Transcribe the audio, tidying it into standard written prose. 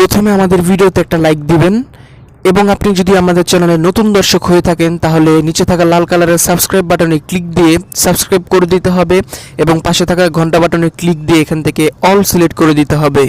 প্রথমে আমাদের ভিডিওতে একটা লাইক দিবেন এবং আপনি যদি আমাদের চ্যানেলে নতুন দর্শক হয়ে থাকেন তাহলে নিচে থাকা লাল কালারের সাবস্ক্রাইব বাটনে ক্লিক দিয়ে সাবস্ক্রাইব করে দিতে হবে এবং পাশে থাকা ঘন্টা বাটনে ক্লিক দিয়ে এখান থেকে অল সিলেক্ট করে দিতে হবে।